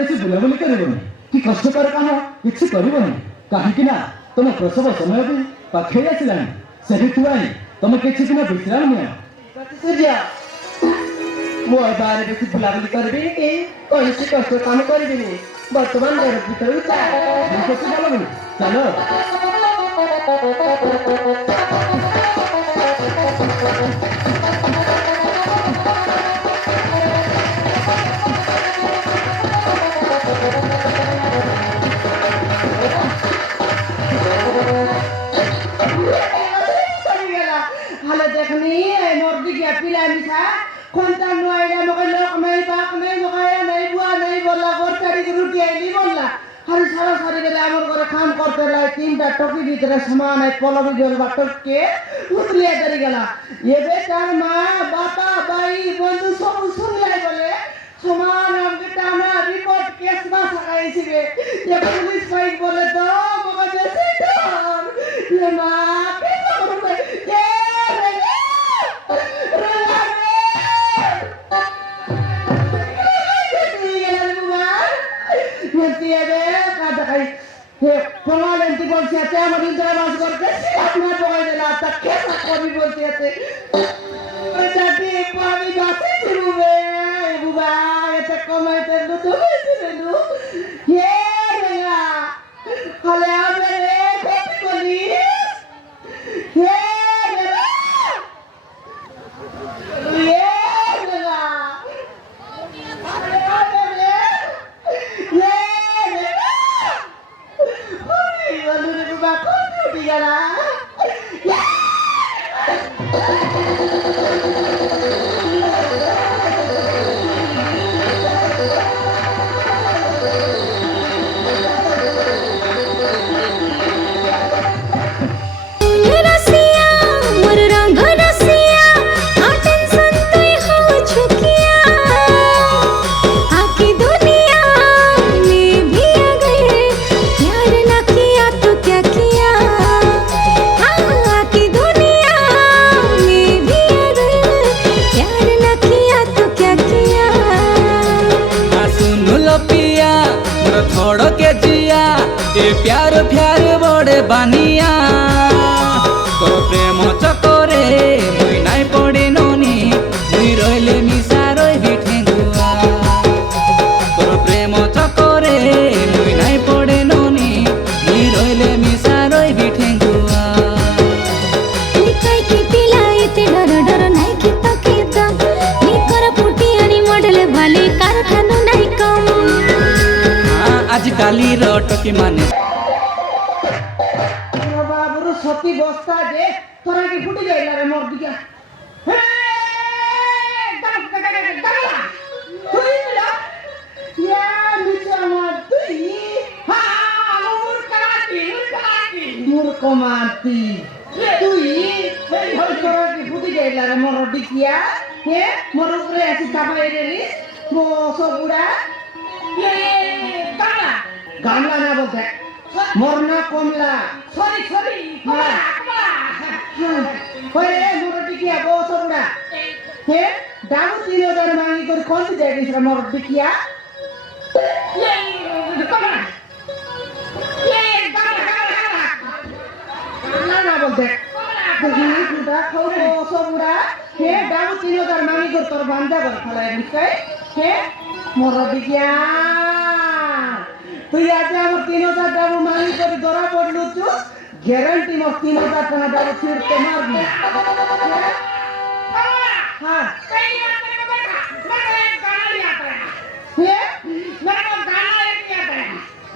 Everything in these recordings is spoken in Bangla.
ବେଶୀ ବୁଲାବୁଲି କରିବନି କି କଷ୍ଟକର କାମ କିଛି କରିବନି, କାହିଁକି ନା ତମ ପ୍ରସବ ସମୟ ବି ପାଖେଇ ଆସିଲାଣି। ସେଥିପାଇଁ ତମେ କିଛି ଦିନ ବିଶ୍ରାମ ନିଅ। ସୂର୍ଯ୍ୟ, ମୁଁ ବାହାରେ ବେଶୀ ବୁଲାବୁଲି କରିବିନି କି କୌଣସି କଷ୍ଟ କାମ କରିବିନି। ବର୍ତ୍ତମାନ ଘର ଭିତରକୁ ଚାଲ। ଠିକ ଅଛି ବାଲମଣି, ଚାଲ। हाले देखनी मोरदी के पिला मिसा कोंता नोएडा मगे लोक नहीं पाक नहीं मगाया नहीं बुआ नहीं बोला गोर करी की रोटी आई नहीं बोला हर सारा सारी बेला हमर करे काम करते रहे। तीनटा टोकी भीतर सामान है पोलो भी जोल बाटक के उतरिया करी गला। ये बेटा मां बापा भाई बंधु सब सुन लाई बोले सामान हम बेटा ना रिपोर्ट केस ना सकाई छिबे। ये पुलिस भाई बोले तो मगे जैसे डर ये मां के परमानेंट बोलते हैं हमारे इंदिरा बास करके अपना बोल देना तक कैसा कभी बोलते हैं जाती पानी बातें शुरू में बुआ ये तक कमाते हैं तो नहीं ये नहीं हाले आप मेरे कॉपी बोली ये प्यार प्यार बड़े बानिया तो प्रेम चकरे मुई नाई पड़े ननी मुई रहिले मिसा रही ठेंगुआ तो प्रेम चकरे मुई नाई पड़े ननी मुई रहिले मिसा रही ठेंगुआ निकाई की पिला इते डर डर नाई की तो के दम निकर पुटी अनि मॉडल वाली कारखाना नाई कम आज काली रटकी माने सती बस्ता दे तोरा की फुटी जाइला रे मोर दिया हे या नीचे मार तुई हा मूर्ख मारती तुई होय तोरा की फुटी जाइला रे मोर दिया हे मोर ऊपर ऐसी चापाई रे मो सबुड़ा ये गामला ना बोलते मोरना कमला सॉरी सॉरी ओए मोर टिकिया बो सबुड़ा हे दाऊ 3000 मांगी कर कौन सी जाएगी सर मोर टिकिया ये कमला ये गामला ना बोलते देखिए टूटा खाओ बो सबुड़ा हे दाऊ 3000 मांगी कर तोर बांधा कर खड़ा है निकाय हे मोर टिकिया তুই আজ আমার 3000 টাকা মানি করে ধরা পড়লু চু গ্যারান্টি মো 3000 টাকা দাও ফিরতে মারবি हां सही बात है बेटा मैं एक गाना ही आता है ये मेरे को गाना एक ही आता है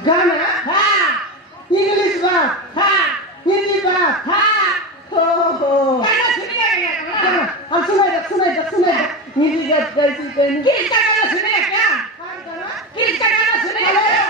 गाना हां इंग्लिश बात हां हिंदी बात हां हो गाना सुनिएगा अब सुनाइए हिंदी गाना कैसी कहनी किसका गाना सुनिए क्या किसका गाना सुनिए सुनिएगा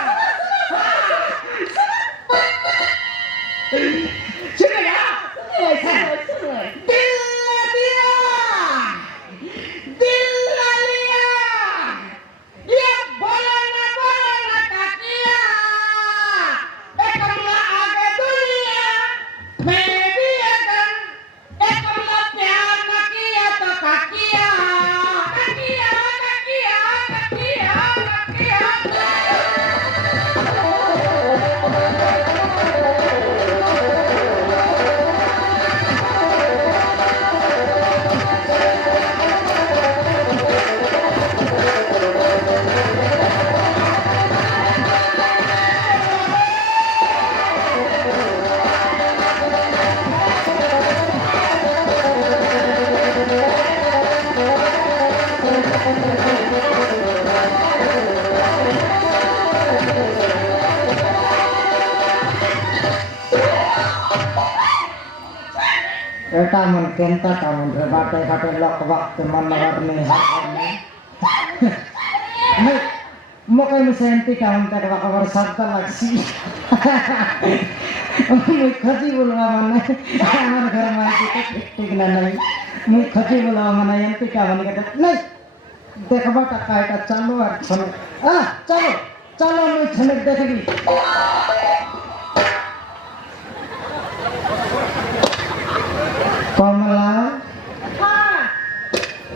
এটা মন কেনতা কামন রে বাটে ঘাটে লোক ভক্ত মন করনি হারনি মকে মিশান্তি কামন তক বাকবার শব্দ লাগছি মুই খজি বলবা মানে আমার ঘর মাইকে ঠিক না নাই মুই খজি বলবা মানে এন্তি কামন কে নাই দেখবা টাকা এটা চালো আর চলো চলো চলো মুই ছেলে দেখবি কমলা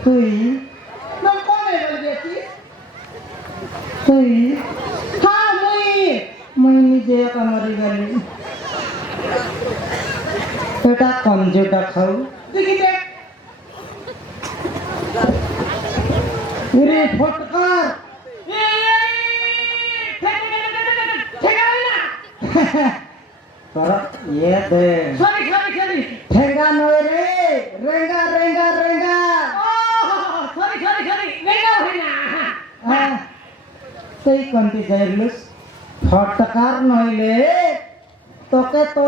তুই তুই মুই নিজে একা মরি গেলি এটা কঞ্জুটা খাও রে ফটকার তোরা ये दे ঠেঙ্গা নয় রে রেঙ্গা রেঙ্গা রেঙ্গা তুই কোনটি যাইলুস ফটকার নইলে তোকে তো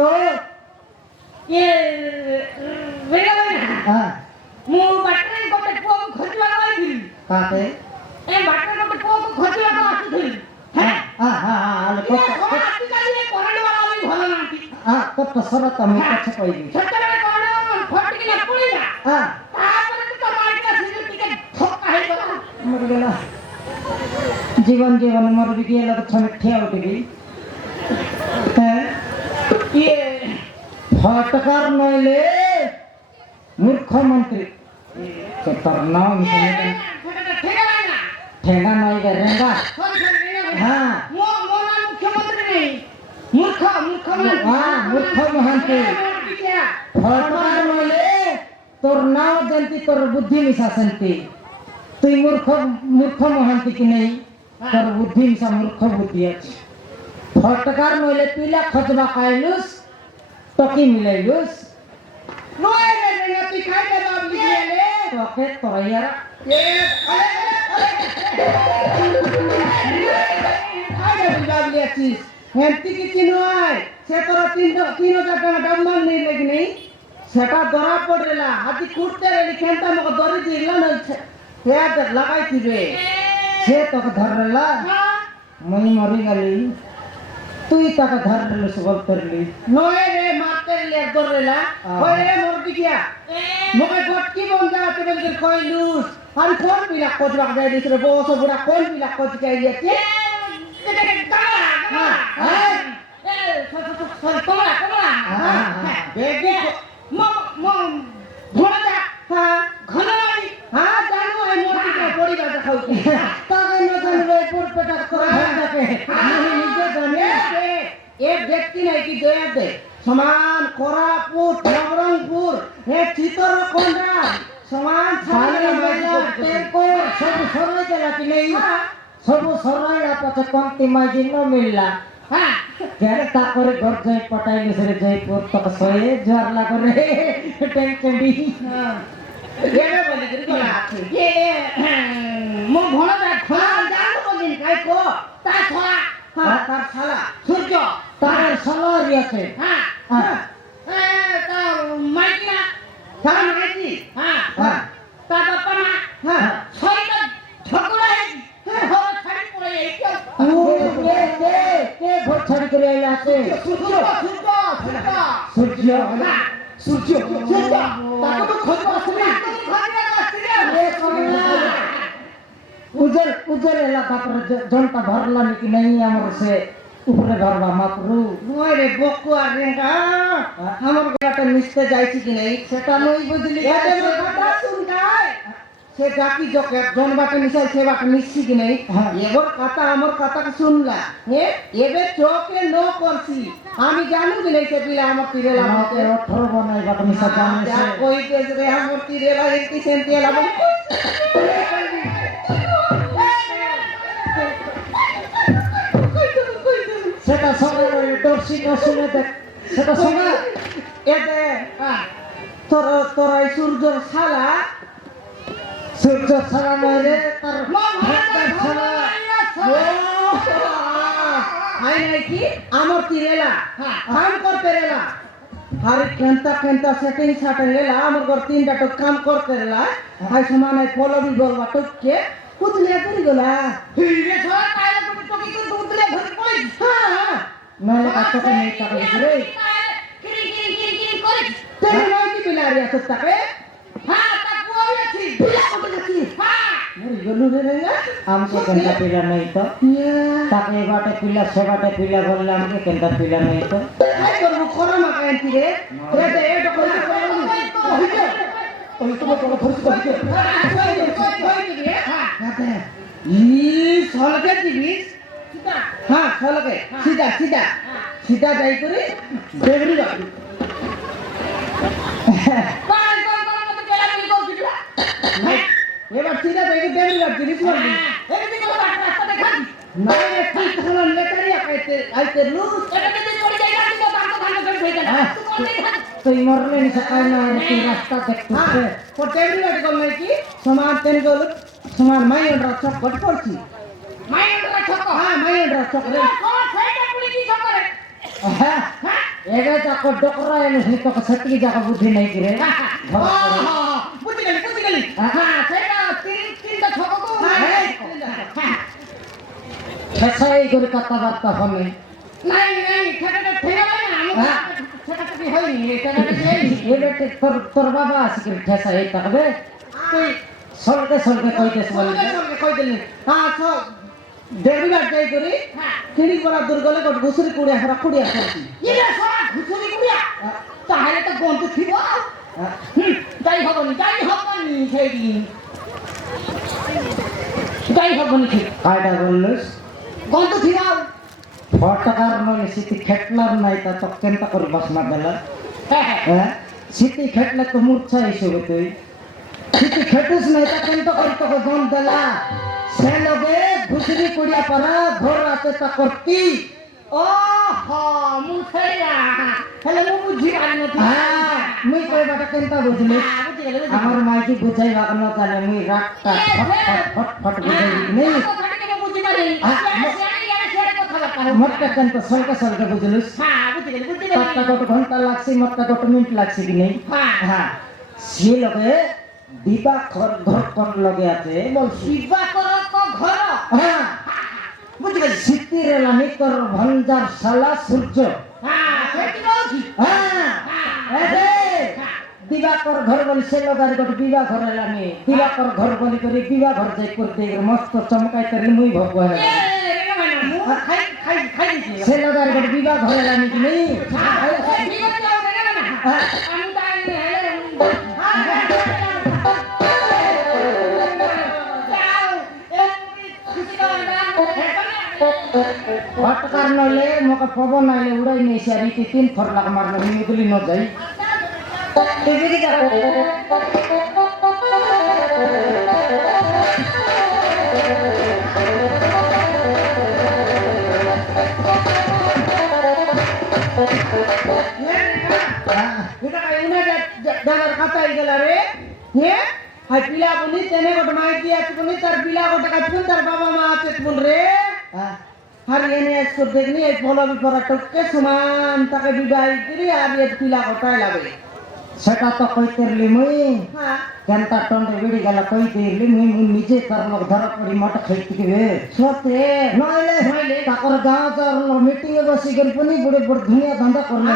কাতে কত সরত আমি কাছে কইবি মরগেলা জীবন জীবন মরবি গিয়ে লোক ছমে ঠিয়া উঠবি হ্যাঁ ফটকার নইলে মুখ্যমন্ত্রী তোর নাম ঠেঙ্গা নয় গে রেঙ্গা হ্যাঁ মূর্খ মহান্তি ফটকার নইলে তোর নাম জানতি তোর বুদ্ধি মিশা শান্তি তুই মূর্খ মূর্খ মহান্তি কি নেই তোর বুদ্ধি মিশা মূর্খ বুদ্ধি আছে ফটকার নইলে পিলা খজবা খাইলুস টকি মিলাইলুস তোকে তরাইয়ার হেমতি কিছু নয় সে তোর 3,000 টাকা ডাম্বার নেই লেগে নেই সেটা ধরা পড়লা হাতি কুটতে রেলি খেলতে আমাকে ধরে দিলা না সে লাগাই দিবে সে তোকে ধরলা মই মরি গেলি তুই তাকে ধরলি সব করলি নয় রে মারতে লে ধরলা ওই রে মরদি কিয়া মকে গটকি বন্ধা আছে বলকে কইলুস আর কোন পিলা কোচ রাখ দেই দিছরে বস বুড়া কোন পিলা কোচ গাইলিছে সমান কোরাপুর নবরঙ্গপুর চিতরকোন্ডা সমান সব সরাই দেলা কি নেই সব সরাইলা পছে কমতি মাইজি ন মিললা তা করে ঘর যাই পটাইলে সে জয়পুর তক সয়ে জ্বর লাগরে টেনশনডি এবে বলি করি কলা আছে এ মো ঘোড়া দা খোলা জানো বলিন কাই কো তা ছড়া তার শালা সূর্য তার শালা রিয়াছে তা মাইকিনা তার মাইকি তা বাপা না ছয়টা ঝগড়া ঘর ছাড়ি পড়ে কে ঘর ছাড়ি করে আছে সূর্য তাকে তো খোঁজ আসলে উজল এলাকা पर जनता भरला कि नहीं हमर से ऊपरे भरवा मापरू नय रे बकुआ रेंगा हमर गोटा निस्ते जाईছি कि नहीं সেটা নই বুঝলি এতে কথা শুন গায় সে জাকি জকে জন বাটে মিশাই সে বাটে মিশছি কি नहीं এবার কথা আমার কথা শুনলা এবে চোখে নো করছি আমি জানি কি नहीं সে পিলা আমার তিরেলা মতে 18 বনাই বাটে মিশা জানি সে কই দেশ রে আমার তিরেলা একটি সেন্টি লাভ সেটা সবাই দর্শি শুনে দেখ সেটা শোনা এতে তোর সূর্যর শালা নইলে তার শালা আই নাই কি আমার তিরেলা কাম করতে রেলা আরে কেনতা কেনতা সেটিং সাটে লেলা আমার ঘর তিনটা তো কাম করতে লেলা হাই সমানে পলবি বলবা টুককে কুতলে তুই গলা হিরে ছড়া কাইলে তুমি তো কি দুধলে ধরে পড়ি হ্যাঁ নলে কাটতে নেই টাকা রে তেরে নয় কি বিলারি আছে তাকে হ্যাঁ তা কুয়াবি আছি বিলা কত আছি হ্যাঁ মরি গলু রে না আমকে কেনটা পিলা নাই তো তাকে বাটে পিলা সে বাটে পিলা বললে আমাকে কেনটা পিলা নাই তো আই করব করোনা কান্তি রে এটা এটা করে ওই তো বড় খরচ করতে সলকে দিবি হ্যাঁ সলকে সিধা সিধা সিধা যাই করে দেবরি যাবি এবার সিধা যাই দেবরি যাবি দিস বলবি না তুই তখন লেটারি আইতে আইতে লুস তুই মরলে নি সকাল না তুই রাস্তা দেখতে ও দেবরি যাবি কোন কি সমান তেন গল সমান মাই ওর চক কট করছি হ্যাঁ মাই ওর চক রে এবে তাকে ডকরা এনে সে তোকে সত্যি জায়গা বুদ্ধি নাই কি রে বুঝি গেলি হ্যাঁ সেটা তিনটা ছক তো ঠেসাই করে কথাবার্তা হবে নাই সেটা ঠিক আছে না সেটা কি হয়নি সেটা কি এবে তোর বাবা আছে কি ঠেসাই থাকবে তুই সলকে সলকে কইতেছ বলি কই দিলি হ্যাঁ তো দেবরি বাট যাই করি কিড়ি বড় দুর্গলে কত ঘুষুরি কুড়িয়া হারা কুড়িয়া করছি ইলে সরা ঘুষুরি কুড়িয়া তাহলে তো গন্ত থিব যাই হবনি সেই দিন যাই হবনি ঠিক কায়দা বললিস গন্ত থিব ফটকার নলে সিটি খেটলার নাই তা তো কেনটা করে বসনা দিলা হ্যাঁ সিটি খেটলে তো মূর্ছা হিসেবে তুই সিটি খেটুস নাই তা কেনটা করে তোকে গন দিলা সে লগে ঘুষুরি কুড়িয়া পারা ঘর আছে তা করতি ও হো মুখেয়া হেলে মু বুঝি পারি না হ্যাঁ মুই কইবাটা কেনটা বুঝলি বুঝি গেলে আমার মাইকে বুঝাই বাগনো তাহলে মুই রাতটা ফট ফট বুঝাই নেই বুঝি পারি মতটা কেনটা সলকে সলকে বুঝলিস হ্যাঁ বুঝি গেলে তারটা কত ঘন্টা লাগছে মতটা কত মিনিট লাগছে কি নেই হ্যাঁ সে লগে দিবা ঘর ঘর কোন লগে আছে বল শিবা করো তো ঘর হ্যাঁ বুঝলি সিটির লানি তোর ভঞ্জার শালা সূর্য হ্যাঁ সেটি বলছি হ্যাঁ এবে দিবাকর ঘর বলি সে লগার গোটে বিবাহ ঘর এলানি দিবাকর ঘর বলি করে বিবাহ ঘর যাই করতে মস্ত চমকাই করে মুই ভোগ হয় সে লগার গোটে বিবাহ ঘর এলানি কি নেই फटकार नले मका पवन आइले उडाइ नै स्यारी ती तीन फरलाक मार्न मिगुली न जाई तेरी जा এটা কাইনা দাদার কাটাই গেল রে হে হাই পিলা বনি তেনে গোট মাইকি আছে বনি তার পিলা গোট কাটুন তার বাবা মা আছে বল রে আর এনে আজকে দেখনি এই ফলবি পরা টকে সমান তাকে বিদায় করি আর এই পিলা গোটাই লাগে সেটা তো কইতেরলি মুই হ্যাঁ কেনটা টন্ডে বিড়ি গেলা কইতেরলি মুই মুই নিজে তার লোক ধরা পড়ি মট খাইতে দিবে সতে নইলে তাকর গাঁও তার মিটিং এ বসি গরি পনি বড় বড় দুনিয়া ধন্দা করলে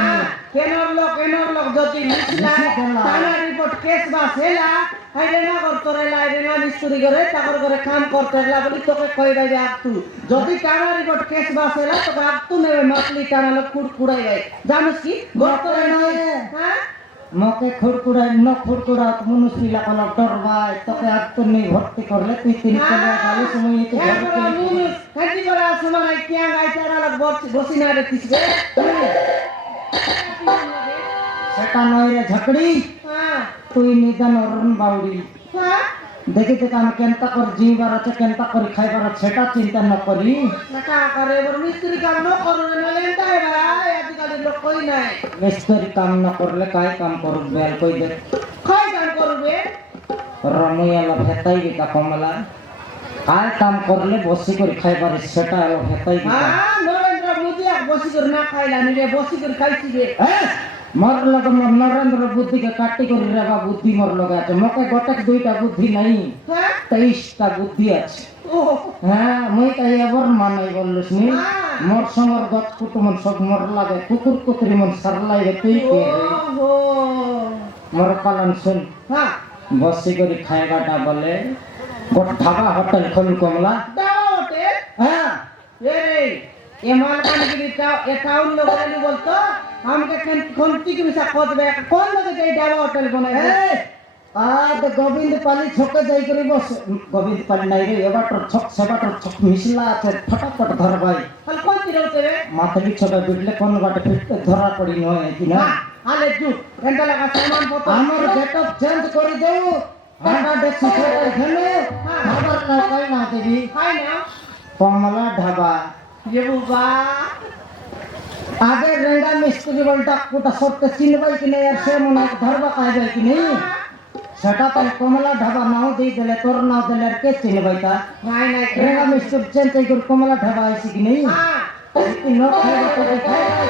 কেনর লোক যদি লিখলা তানা রিপোর্ট কেস বা সেলা আইলে না করতরে লাইরে না মিস্ত্রি করে তাকর করে কাম করতেলা বলি তোকে কই দাইবে আপতু যদি তানা রিপোর্ট কেস বা সেলা তোকে আপতু নেবে মাছলি টানা লোক কুড়কুড়াই যায় জানিস কি গর্তরে নয় হ্যাঁ মকে খুড়কুড়াই ন খুড়কুড়া মনুষ পিলা কল ডরবাই তোকে আর তো নেই ভর্তি করলে তুই তিন কলে গালি সময় তো এরপর আমি হাতি করা সময় কিয়া গাইতারা লোক বসি না দেখিস রে সেটা নয় রে ঝকড়ি হ্যাঁ তুই নিদান অরুণ বাউরি হ্যাঁ দেখি আমি কেনটা করে জিবার আছে কেনটা করে খাইবার আছে সেটা চিন্তা ন করি নাকা করে এবার মিস্ত্রি কাম ন করবে না লেন্দাই ভাই আজকাল লোক কই নাই মিস্ত্রি কাম ন করলে কাই কাম করবে আর কই দে কই কাম করবে রমইয়ালা ভেতাই বিকা কমলা কাই কাম করলে বসি করে খাইবার সেটা এলো ভেতাই বিকা হ্যাঁ নরেন্দ্র মোদি বসি করে না খাইলা নিলে বসি করে খাইছি রে মোর লগে মোর নরেন্দ্র বুদ্ধিকে কাটি করে রাখা বুদ্ধি মোর লগে আছে মোকে গোটেক দুইটা বুদ্ধি নাই হ্যাঁ 23টা বুদ্ধি আছে ও হ্যাঁ মুই তাই এবার মানাই বললুস নি মোর সঙ্গর গত কুটুম সব মোর লাগে কুকুর কুকুরি মন সারলাই তুই কে ওহো মোর পালন শুন হ্যাঁ বসি করে খাইবাটা বলে গোট ধাবা হোটেল খোল কমলা দাও ওটে হ্যাঁ এ রে এ মালকানগিরি টাউন লোক বলি বলতো আমাকে কোনটি কি মিশা খোঁজবে কোন লোকে যাই ডাবা হোটেল বানাই আদ গোবিন্দ পালি ছকে যাই করে বস গোবিন্দ পালি নাই রে এবাটর ছক সেবাটর ছক মিশলা আছে ফটাফট ধর ভাই তাহলে কোনটি রোতে রে মাথালি ছকে বিটলে কোন বাটে ফিরতে ধরা পড়ি নয় কি না আলে জু এন্টা লাগা সামান পত্র আমার গেটআপ চেঞ্জ করে দেও টাকা দেখছি ছেড়ে খেলে খাবার না পাই না দেবি খাই না কমলা ঢাবা ये बुबा আগে রেঙ্গা মিস্ত্রি বলটা কোটা সত্যি চিনবাই কি নাই আর সে মনে হয় ধরবা পাইবে কি নেই সেটা তো কমলা ঢাবা নাও দিয়ে দিলে তোর নাও দিলে আর কে চিনবাই তা নাই নাই রেঙ্গা মিস্ত্রি চেঞ্জ করে কমলা ঢাবা আইছি কি নেই হ্যাঁ ন খাইবা তো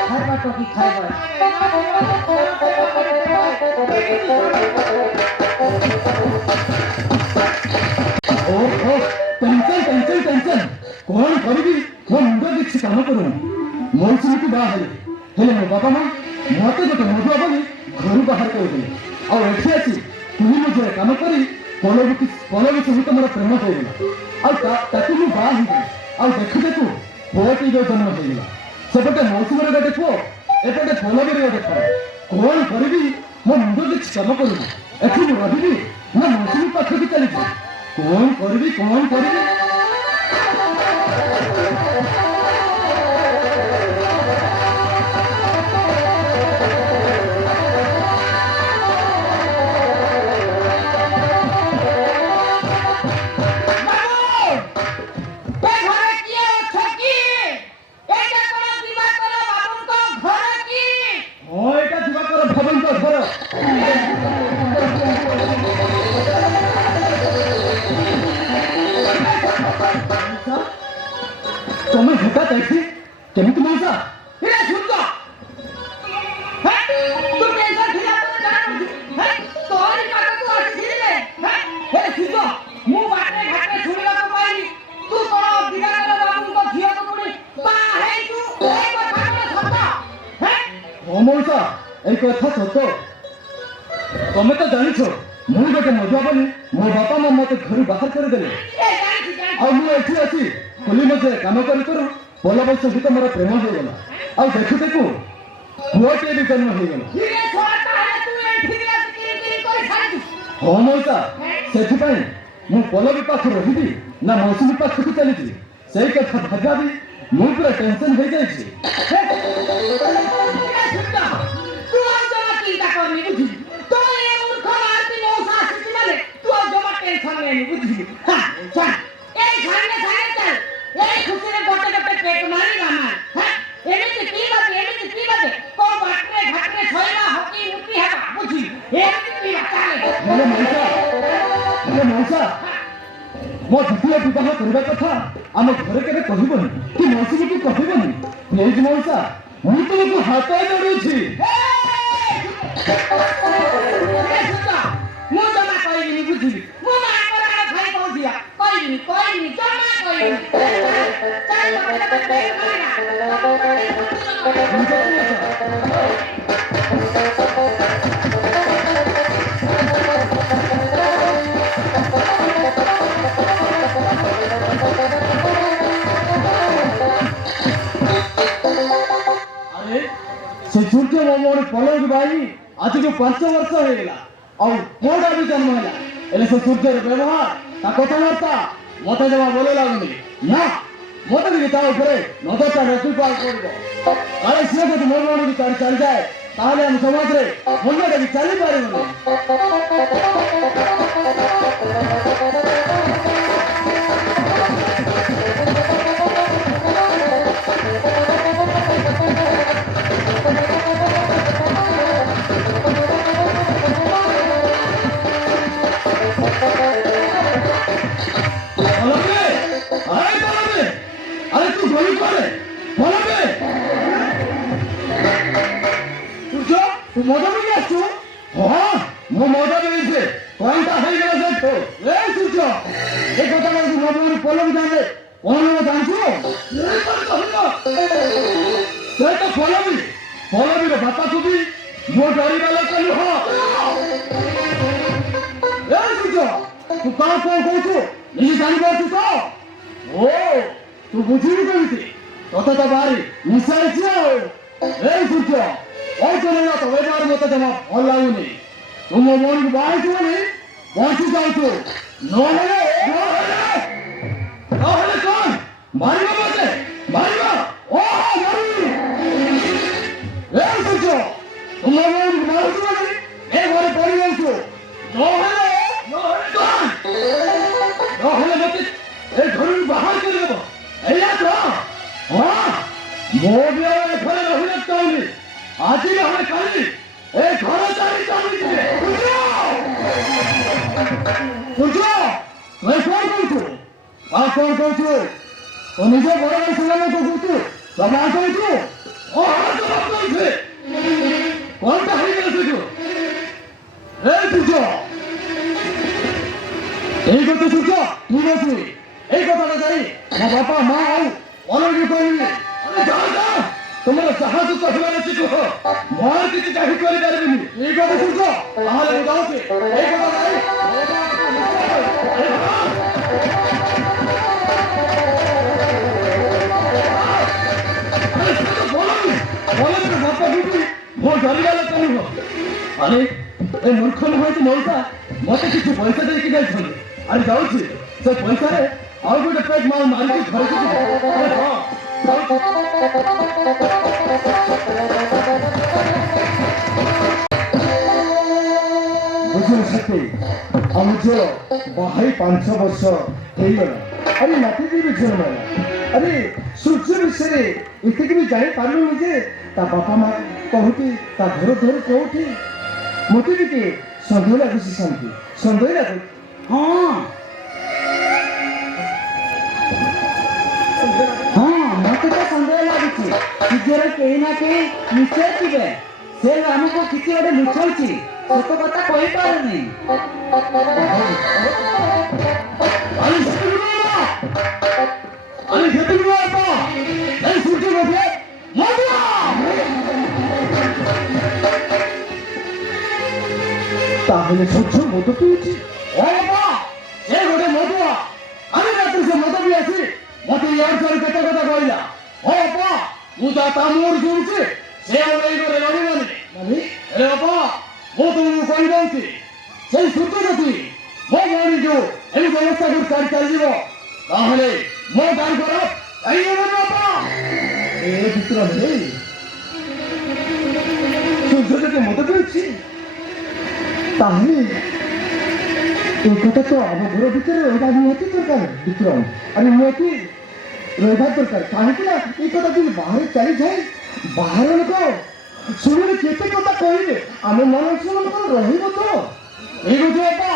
খাইবা তো কি খাইবা ଓ ଟେନସନ କଣ କରିବି ମୋ ମୁଣ୍ଡ କିଛି କାମ କରୁନି ମୌସୁମୀକୁ ବାହା ହେଲି ହେଲେ ମୋ ବାପା ମା ମତେ ଗୋଟେ ମଧୁଆ ବୋଲି ଘରୁ ବାହାର କରିଦେଲେ ଆଉ ଏଠି ଆସି କୁଲି ମଜୁରିଆ କାମ କରି ପଲବି ସହିତ ମୋର ପ୍ରେମ ହେଇଗଲା ଆଉ ତାକୁ ମୁଁ ବାହା ହେଇଗଲି ଆଉ ଦେଖୁ ଦେଖୁ ପୁଅଟିର ଜନ୍ମ ହେଇଗଲା ସେପଟେ ମୌସୁମୀର ଗୋଟେ ପୁଅ ଏପଟେ ପଲବିର ଗୋଟେ ପୁଅ କଣ କରିବି ମୋ ମୁଣ୍ଡ କିଛି କାମ କରୁନି ଏଠି ମୁଁ ରହିବି ନା ମୌସୁମୀ ପାଖକୁ ଚାଲିଛି କଣ କରିବି ଏଇଟା ଦିବାକର ଭବଙ୍କ ଘର ତମେ ହଠାତ୍ ଏଠି କେମିତି ମଉସା এরা শুনতো হ্যাঁ তুই টেনশন খিলা তো জানো হ্যাঁ তোর কথা তো আসিলে হ্যাঁ এ শুনতো মু বাটে ঘাটে শুনিলা তো পাইনি তুই তোর দিগার বাবু তো ঝিও তো পুরি বা হেই তু এই কথা সত্য হ্যাঁ ହଁ ମଉସା ଏଇ କଥା ସତ ତମେ ତ ଜାଣିଛ ମୁଁ ଗୋଟେ ମଜୁଆ ବୋଲି ମୋ ବାପା ମା ମତେ ଘରୁ ବାହାର କରିଦେଲେ এ জানিছি ଆଉ ମୁଁ ଏଠି ଆସି କୁଲି ମଜୁରିଆ କାମ କରୁ ପଲବ ସହିତ ମୋର ପ୍ରେମ ହେଇଗଲା ଆଉ ଦେଖୁ ଦେଖୁ ପୁଅଟିଏ ବି ଜନ୍ମ ହେଇଗଲା ধীরে ছোড়া তাহলে তুই এই ঠিকরে কিরি করে ছাড়ি ହଁ ମଉସା ସେଥିପାଇଁ ମୁଁ ପଲବି ପାଖରେ ରହିବି ନା ମୌସୁମୀ ପାଖକୁ ଚାଲିଛି ସେଇ କଥା ଭାବି ମୁଁ ପୁରା ଟେନସନ ହେଇଯାଇଛି তুই আর জমা চিন্তা করনি বুঝলি তো এই মূর্খ মারতি মৌসা আসিছি মানে তুই আর জমা টেনশন নেই বুঝলি হ্যাঁ চল এই সামনে সামনে চল এই খুশিরে গোটে গোটে পেট মারি আমার হ্যাঁ এমনি কি বাতে কোন বাটরে ঘাটরে ছয়লা হকি মুটি হেবা বুঝলি এমনি কি চালে ହେଲେ ମଉସା ମୋ ଦ୍ୱିତୀୟ ବିବାହ କରିବା କଥା ଆମ ଘରେ କେବେ କହିବନି କି ମୌସୁମୀକୁ କହିବନି ପ୍ଲିଜ ମଉସା ମୁଁ ତୁମକୁ ହାତ ଯୋଡୁଛି ମୁଁ ଜମା କହିବିନି ବୁଝିଲି ମୁଁ ମାଙ୍କର ଆଗ ଖାଇ କହୁଥିଲା କହିବିନି ଜମା କହିବିନି ଚାଲ ଆରେ ସେ ସୂର୍ଯ୍ୟ ମୋର ପଲକ ଭାଇ ଆଜିକୁ 5 ବର୍ଷ ହେଇଗଲା ଆଉ ପୁଅଟା ବି ଜନ୍ମ ହେଲା ହେଲେ ସେ ସୂର୍ଯ୍ୟର ବ୍ୟବହାର ତା କଥାବାର୍ତ୍ତା ମତେ ଜମା ଭଲ ଲାଗୁନି ନା ମତେ ଟିକେ ତା ଉପରେ ନଜରଟା ରଖିବାକୁ ପଡିବ କାଳେ ସିଏ ଯଦି ମୋ ମନକୁ ଚାଲିଯାଏ ତାହେଲେ ଆମ ସମାଜରେ ମୂଲ୍ୟଟା ବି ଚାଲିପାରିବନି আরে তুই গলি করে বলবে সূর্য ତୁ ମଦ ପିଇ ଆସିଛୁ? ହଁ ମୁଁ ମଦ ପିଇଛି। କଣଟା ହେଇଗଲା ସେଠୁ? ଏ ସୂର୍ଯ୍ୟ ଏ କଥା ତୁ ମଦ ପଲମ ଜାଣେ କଣ ଜାଣିଛୁ? ସେ ତ ପଲମୀ ପଲମୀର ବାପାକୁ ବି ମୁଁ ଡରିଗଲା କହିଲୁ। ହଁ ଏ ସୂର୍ଯ୍ୟ ତୁ କଣ କହୁଛୁ? ନିଜେ ଜାଣିପାରୁଛୁ ତ? ଓ ତୁ ବୁଝିବୁ କେମିତି? ତତେ ତ ଭାରି ନିଶା ହେଇଛି ଆଉ। ଏ ସୂର୍ଯ୍ୟ ଅଚନେଇବା ତ ବ୍ୟବହାର ମତେ ଜମା ଭଲ ଲାଗୁନି। ତୁ ମୋ ମନକୁ ବାହାରିଛୁ ବୋଲି ବଞ୍ଚି ଯାଉଛୁ। ନହେଲେ କଣ ମାରିବ ମତେ? ମାରିବ? ଓ ମାରିବି। ଏ ସୂର୍ଯ୍ୟ ତୁ ମୋ ମନକୁ ମାରୁଛୁ ବୋଲି ଏ ଘରେ ପଡି ଯାଉଛୁ। ନହେଲେ ମତେ ଏ ଘରକୁ ବାହାର କରିଦେବ। ଏଇଆ ତ? ହଁ ମୁଁ ବି ଆଉ ଏ ଘରେ ରହିବାକୁ ଚାହୁଁନି। ଆଜି ନହେଲେ କାଲି ଏ ଘର ଚାଲି ଚାଲିଯିବେ। ସୂର୍ଯ୍ୟ ତୁ କଣ କହୁଛୁ? ଆଉ କଣ କହୁଛୁ? ତୁ ନିଜ ବଡ ଭାଇ ସେମାନେ କହୁଛୁ ଜମା କହୁଛୁ? କଣଟା ହେଇଗଲା ସେଠୁ? ଏ ସୂର୍ଯ୍ୟ এই কথা সূর্য ঠিক আছে এই কথাটা যাই ମୋ ବାପା ମା ଆଉ ଅନେକ କହିବି। তোমার জাহাজ কহিবার আছে কুহ ମୋର କିଛି ଚାହିଁ କରିପାରିବିନି। এই କଥା ସୂର୍ଯ୍ୟ ତାହେଲେ ମୁଁ ଯାଉଛି। এই କଥା ଯାଇ ବାପା ଗୁଟି ମୋ ଡରିଗଲା କହିବ। ଆରେ ଏ ମୂର୍ଖ ନୁହଁନ୍ତି ମଉସା ମତେ କିଛି ପଇସା ଦେଇକି ଯାଇଛନ୍ତି। ଆରେ ଯାଉଛି ସେ ପଇସାରେ ଆଉ ଗୋଟେ ପେଟ ମାଲ ମାରିକି ଘରକୁ ଯିବେ। ବୁଝିଲ ସେଠି ଆମ ଝିଅ ବାହାଇ 5 ବର୍ଷ ହେଇଗଲା। ଆରେ ନାତିକି ବି ଝିଅ ମାରିଲା। ଆରେ ସୂର୍ଯ୍ୟ ବିଷୟରେ ଏତିକି ବି ଜାଣିପାରିଲୁନି ଯେ ତା ବାପା ମା କହୁଛି ତା ଘର ଧର କୋଉଠି। ମତେ ଟିକେ ସନ୍ଦେହ ଲାଗୁଛି ଶାନ୍ତି ସନ୍ଦେହ ଲାଗୁଛି। ହଁ ମତେ ତ ସନ୍ଦେହ ଲାଗୁଛି ନିଜର କେହି ନା କେହି ନିଶ୍ଚୟ ଥିବେ। ସେ ଆମକୁ କିଛି ଗୋଟେ ଲୁଚଉଛି ସତ କଥା କହିପାରୁନି। তাহলে সূর্য মদ পেয়েছি। ও বাবা সে গোটে মদুয়া। আমি রাত্রে সে মদ পিয়েছি মতে ইয়ার সঙ্গে কেতে কথা কইলা। ও বাবা ମୁଁ ତା ମୁହଁରୁ ଶୁଣୁଛି ସେ ଆଉ ଏଇ ଘରେ ରହିବନି। ହେଲେ ବାପା ମୁଁ ତୁମକୁ କହିଦେଉଛି ସେଇ ସୂର୍ଯ୍ୟ ଯଦି ମୋ ଭଉଣୀ ଯୋଉ ଏଇ ବ୍ୟବସ୍ଥା କରି ଛାଡ଼ି ଚାଲିଯିବ ତାହେଲେ ମୋ ତାଙ୍କର କହିବନି ବାପା। ଏ ଚିତ୍ର ନେଇ ସୂର୍ଯ୍ୟ ଯଦି ମଦ ପିଉଛି ତାହେଲେ ଏ କଥା ତ ଆମ ଘର ଭିତରେ ରହିବା ନିହାତି ଦରକାର ବିକ୍ରମ। ଆରେ ନିହାତି ରହିବା ଦରକାର କାହିଁକି ନା এই କଥା ଯଦି ବାହାରେ ଚାଲିଯାଏ ବାହାର ଲୋକ ଶୁଣିଲେ କେତେ କଥା କହିବେ ଆମ ମାନଙ୍କର ରହିବ ତ। ଏଇ ବୁଝ ବାପା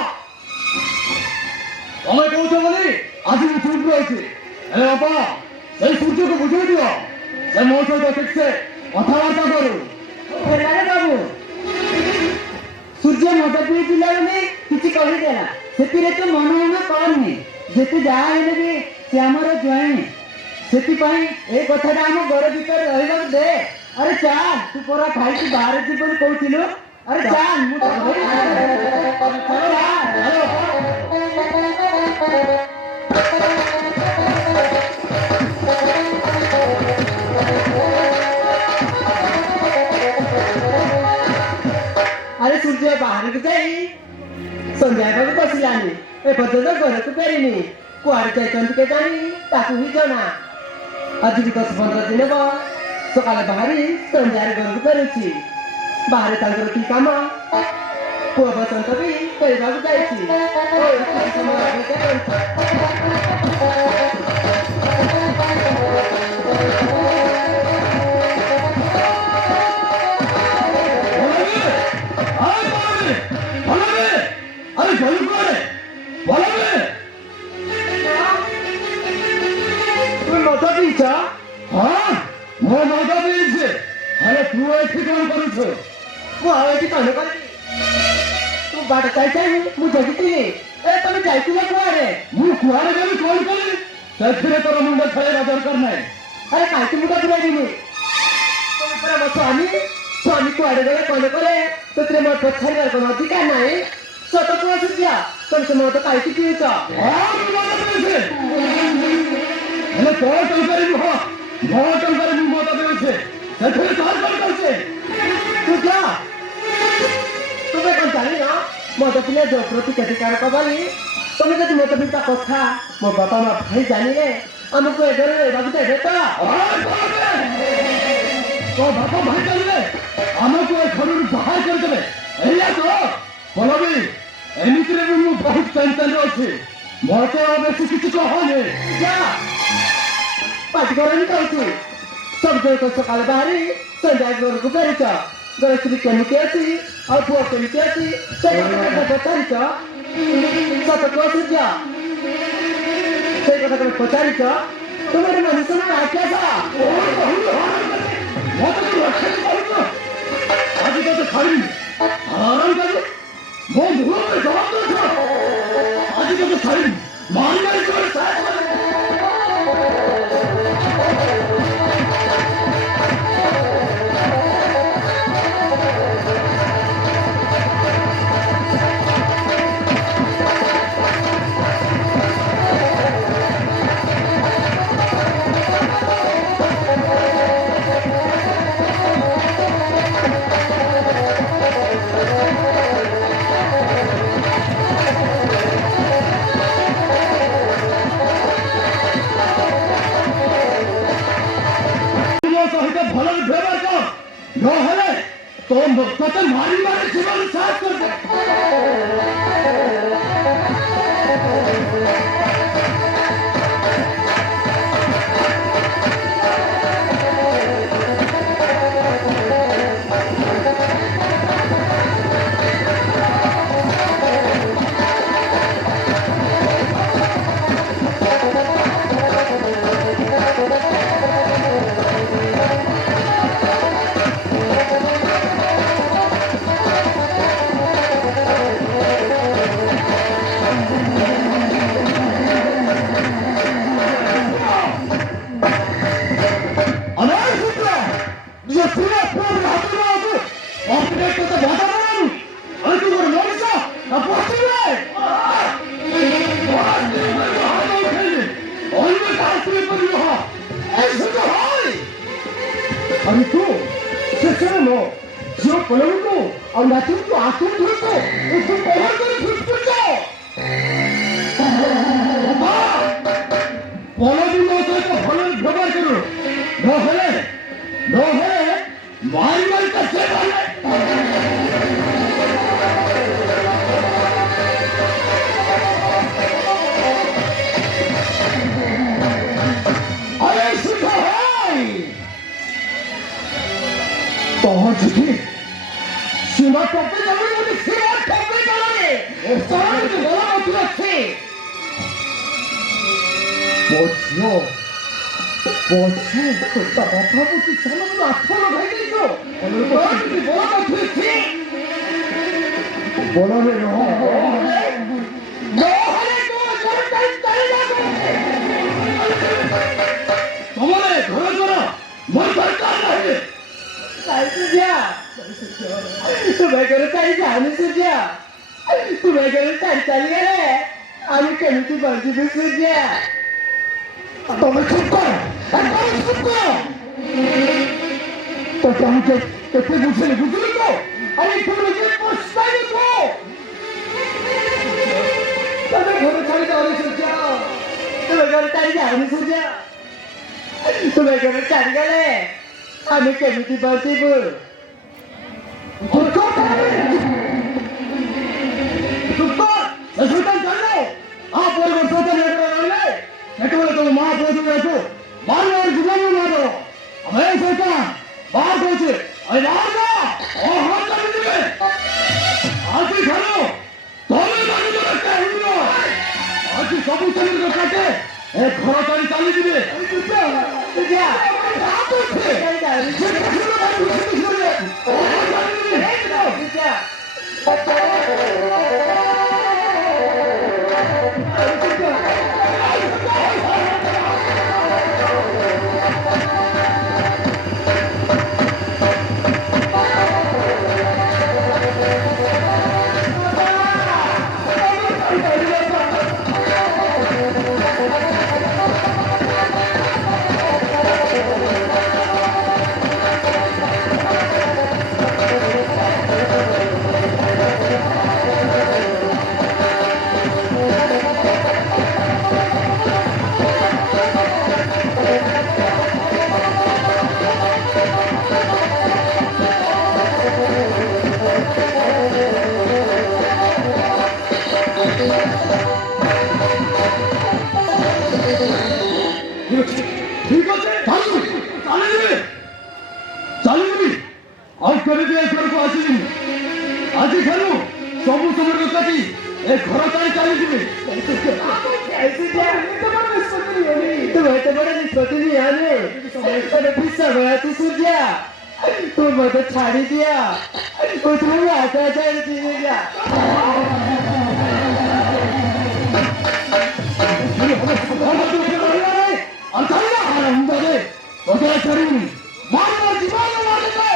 ତମେ କହୁଛ ବୋଲି ଆଜି ମୁଁ ଚୁପ୍ ରହିଛି। ହେଲେ ବାପା ସେଇ ସୂର୍ଯ୍ୟକୁ ବୁଝେଇ ଦିଅ ସେ ମୋ ସହିତ ଠିକସେ କଥାବାର୍ତ୍ତା କରୁ। ହେଲାରେ ବାବୁ ସୂର୍ଯ୍ୟ ମଦ ପିଇଥିଲା ବୋଲି କିଛି କହିଦେଲା ସେଥିରେ ତୁ ମନ କରନି। ଯେତେ ଯାହା ହେଲେ ବି ସେ ଆମର ଜ୍ୱାଇଁ ସେଥିପାଇଁ ଏ କଥାଟା ଆମ ଘର ଭିତରେ ରହିବାକୁ ଦେ। ଆରେ ଚାଲ ତୁ ପରା ଖାଇକି ବାହାରେ ଯିବୁ ବୋଲି କହୁଥିଲୁ। ଆରେ ଚାଲ ମୁଁ ଆରେ ସୂର୍ଯ୍ୟ ବାହାରକୁ ଯାଇ ସନ୍ଧ୍ୟା ହେବାକୁ ବସିଲାନି ଏପର୍ଯ୍ୟନ୍ତ ଘରକୁ ଫେରିନି। କୁଆଡେ ଯାଇଛନ୍ତି କେଜାଣି ତାକୁ ହିଁ ଜଣା। ଆଜିକୁ 10-15 ଦିନ ହେବ ସକାଳେ ବାହାରି ସନ୍ଧ୍ୟାରେ ଘରକୁ ଫେରୁଛି। ବାହାରେ ତାଙ୍କର କି କାମ ପୁଅ ବସନ୍ତ ବି ଫେରିବାକୁ ଯାଇଛି। କିଛି ସମୟ ଅପେକ୍ଷା କରିଛି। আরে জল করে বলবে তুমি মজা দিয়েছ? হ্যাঁ ମୁଁ ମଦ ପିଇଛି। ହେଲେ ତୁ ଏଠି କଣ କରୁଛୁ? ମୁଁ ଆଉ ଏଠି କଣ କରିବି ତୁ ବାଟ ଚାଇ ମୁଁ ଜଗିଥିଲି ଏ ତମେ ଯାଇଥିଲ କୁଆଡେ ମୁଁ କୁଆଡ଼େ ଗଲି କଣ କଲି ସେଥିରେ ତୋର ମୁଣ୍ଡ ଖେଳେଇବା ଦରକାର ନାହିଁ। ଆରେ କାହିଁକି ମୁଣ୍ଡ ପୁରାଇବିନି ତମେ ପୁରା ମୋ ସ୍ୱାମୀ କୁଆଡେ ଗଲେ କଣ କଲେ ସେଥିରେ ମୋର ପଛାରିବାର କ'ଣ ଅଧିକାର ନାହିଁ ସତ କୁହ ସୂର୍ଯ୍ୟ ତମେ ସେ ମତ କାହିଁକି ପିଉଛ ହେଲେ ତୋ ଟଙ୍କାରେ ନୁହ ମୋ ଟଙ୍କାରେ ମୁଁ ମତ ଦେଉଛି ସେଥିରେ କାହାର କଣ କରୁଛେ ସୂର୍ଯ୍ୟ ତୁମେ କ'ଣ ଜାଣିନ ମଦ ପିଲେ ଯୋଉ ପ୍ରତି କ୍ଷତିକାରକ ବୋଲି ତମେ ଯଦି ମଦ ପିଇବା କଥା ମୋ ବାପା ମା ଭାଇ ଜାଣିଲେ ଆମକୁ ଏ ଘରେ ରହିବାକୁ ଦେବେ ତ ତୋ ବାପା ଭାଇ ଚାଲିଲେ ଆମକୁ ଏ ଘରରୁ ବାହାର କରିଦେବେ ଏଇଆ ତ ପଲବୀ ଏମିତିରେ ବି ମୁଁ ବହୁତ ଟେନସନରେ ଅଛି ମୋତେ ଆଉ ବେଶୀ କିଛି କହନି ଯା ପାଟି କରନି କହୁଛି ସବୁ ଯୋଉ ସକାଳେ ବାହାରି ସନ୍ଧ୍ୟା ଘରକୁ ଫେରୁଛ ଘର ସ୍ତ୍ରୀ କେମିତି ଅଛି ଆଉ ପୁଅ କେମିତି ଅଛି ସେ କଥା ପଚାରିଛ ସତ କୁହ ସୂର୍ଯ୍ୟ ସେଇ କଥା ତମେ ପଚାରିଛ ତୁମେ ମଣିଷ ନା ରାକ୍ଷସ ମୋତେ ତୁ ରକ୍ଷା କରୁଛ ଆଜି ତୋତେ ଛାଡ଼ିବି ଆରାମ କରି ମୋ ମୁହଁ ଉପରେ ଜବାବ ଦେଉଛ ଆଜି ତୋତେ ଛାଡ଼ିବି ମାରି ମାରି ତୋର ସାହାଯ୍ୟ ସହିତ ଭଲରେ ବ୍ୟବହାର କର ନହେଲେ ତୋତେ ମାରି ମାରି ଜୀବନ ସାଥ କରିଦେ अरे तू शिक्षण नो जो पलव को और नाचुन को आंसू धुलको उसको पहर कर फुटफुट जाओ पलवी नो तो भल व्यवहार करो न है मारी मारी का से अरे सुखा है पहुंच गई सीमा टप्पे जरूरी मुझे सीमा टप्पे करोगे सारा मुझे बोला होती अच्छी पहुंचो तो बाबा मुझे समझ में अच्छा लगा ही नहीं तो और मुझे बोला होती अच्छी बोला रे नो हरे तो जरूर चल जाओ तुम्हारे घर जरा मन सरकार नहीं तुम्हें करो चाली जाने सूर्य तुम्हें करो चाली गए আমি কেমিতি বাজি দে সূর্য তুমি চুপ করো একদম চুপ করো তো আমি কেটে বুঝলি বুঝলি তো আরে তুমি যে পস্তাই তো তুমি ঘরে ছাড়ি দাও সূর্য তুমি ঘরে চালি যাওনি সূর্য তুমি ঘরে চালি গেলে আমি কেমিতি বাঁচিব आप सोचा एटोले तो माँ पोषण रखो मारो और जीवन में मारो हमें सोचा बाहर सोचे अरे बाहर ना और हाथ कर दीजिए आज ही खानो तोले मानो तो रखते हैं हिंदू आज ही सब शरीर को काटे एक घोड़ा चाली चाली दीजिए সূর্য ঠিক আছে চালু চালিয়ে ଚାଲିବି ଆଉ କେବେ ବି ଏ ଘରକୁ ଆସିବିନି ଆଜି ଠାରୁ ସବୁ ସମୟ କାଟି ଏ ଘର ଚାଲି ଚାଲିଯିବି तू बैठे बड़े निष्पत्ति लिया रे तेरे पिस्सा गया तू सूर्या तू मुझे छाड़ी दिया कुछ नहीं आता है जीने का আর চালি না আনন্দে ওকে ছাড়িনি মার মার জীবন মারতে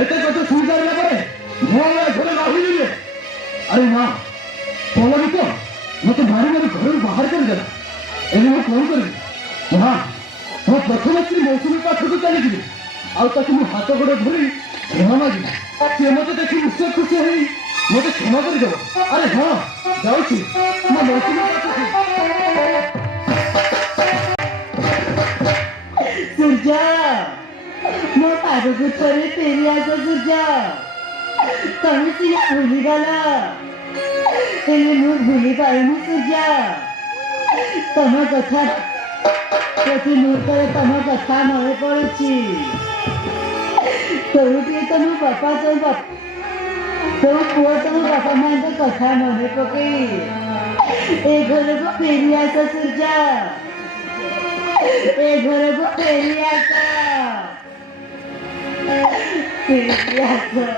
এতে কত সুবিধা ব্যাপারে ঘরে ঘরে না হইলে আরে না পলাবি তো মতো ভারী ভারী ঘরের বাহার করে দেলা এনে ମୁଁ କଣ କରିବି ନା ମୋ ପ୍ରଥମ ସ୍ତ୍ରୀ ମୌସୁମୀ ପାଖକୁ ଚାଲିଯିବି ଆଉ ତାକୁ ମୁଁ ହାତ ଗୋଡ଼ ଧରି କ୍ଷମା ମାଗିବି ସେ ମତେ ଦେଖି ନିଶ୍ଚୟ ଖୁସି ହେଇ ମତେ କ୍ଷମା କରିଦେବ ଆରେ ହଁ ଯାଉଛି ମୋ ମୌସୁମୀ ପାଖକୁ सूर्या ମୋ ପାଦକୁ ଥରେ ଫେରି ଆସ ସୂର୍ଯ୍ୟ ତମେ ସିନା ଭୁଲିଗଲ ହେଲେ ମୁଁ ଭୁଲି ପାରିନି ସୂର୍ଯ୍ୟ ତମ କଥା ପ୍ରତି ମୁହୂର୍ତ୍ତରେ ତମ କଥା ମନେ ପଡ଼ୁଛି କୋଉଠି ତମ ବାପା ତୋ ପୁଅ ତମ ବାପା ମାଙ୍କ କଥା ମନେ ପକେଇ ଏ ଘରକୁ ଫେରି ଆସ ସୂର୍ଯ୍ୟ ए घर को फेरी आता फेरी आता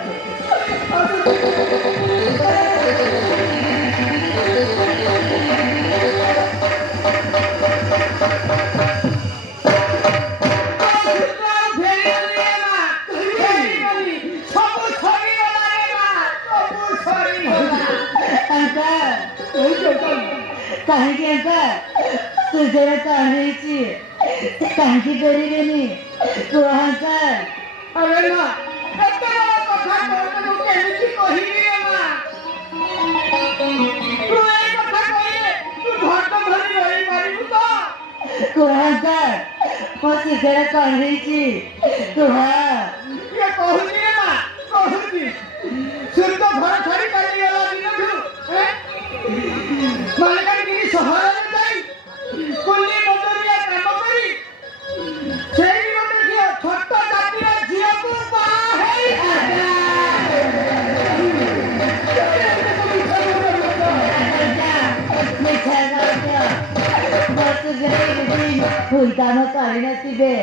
କାହିଁକି ଏକା ସୁଜର କାହିଁକି କାହିଁକି କରିବେନି କୁହନ୍ତା अरे माँ एते बड़ा कथा कहते तो केमिति कहिबी माँ तू ए कथा कहिए तू घर तो धरी रही मारिबू तो କୁହନ୍ତା ମୋ ସୁଜର କାହିଁକି କୁହ ये कहूनी माँ कहूनी सुन तो घर छाड़ी चली गला दिन फिर ଭୁଲକାମ କରିନଥିବେ।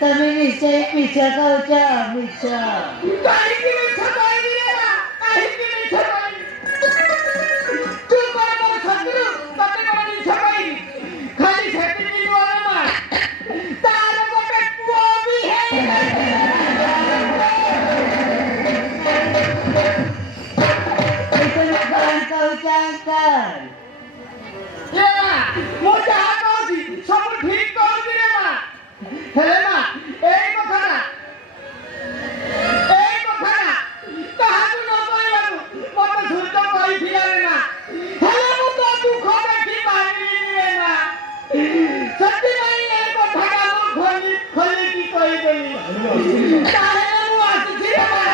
ତମେ ନିଶ୍ଚୟ ମିଛ କହୁଛ, ମିଛ। କାହିଁକି ମିଛ କହିବି ରେ ମା? କାହିଁକି ମିଛ କହିବି? ତୁ କଣ ମୋର ଶତ୍ରୁ? ତତେ କଣ ମିଛ କହିବି? ଖାଲି ସେତିକି ନୁହଁ ରେ ମା, ତାର ଗୋଟେ ପୁଅ ବି ତମେ କଣ କହୁଛ ଅଙ୍କଲ? ରେ ମା, ମୁଁ ଯାହା କହୁଛି ସବୁ ଠିକ କହୁଛି ରେ ମା। ହେଲେ ମା, ଏଇ କଥାଟା କାହାକୁ ନ କହିବାକୁ ମତେ ସୂର୍ଯ୍ୟ କହିଥିଲା ରେ ମା। ହେଲେ ମୁଁ ତ ଦୁଃଖ ଦେଖି ପାରିଲିନି ରେ ମା। ସେଥିପାଇଁ ଏଇ କଥାଟା ମୁଁ ଖୋଲିକି କହିଦେଲି। ତାହେଲେ ମୁଁ ଆସୁଛି ରେ ମା।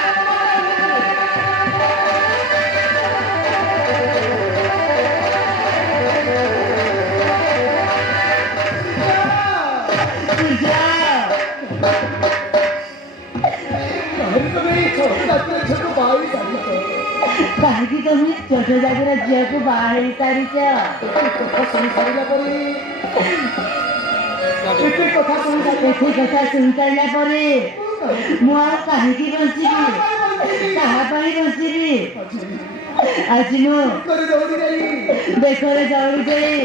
କାହିଁକି ତମେ ଛୋଟ ଜାତିର ଝିଅକୁ ବାହା ହେଇ ସାରିଛ? ଏତେ କଥା ଶୁଣି ସାରିଲା ପରେ ମୁଁ ଆଉ କାହିଁକି ବଞ୍ଚିବି? କାହା ପାଇଁ ବଞ୍ଚିବି? ଆଜି ମୁଁ ବେକରେ ଦୌଡ଼ି ଦେଇ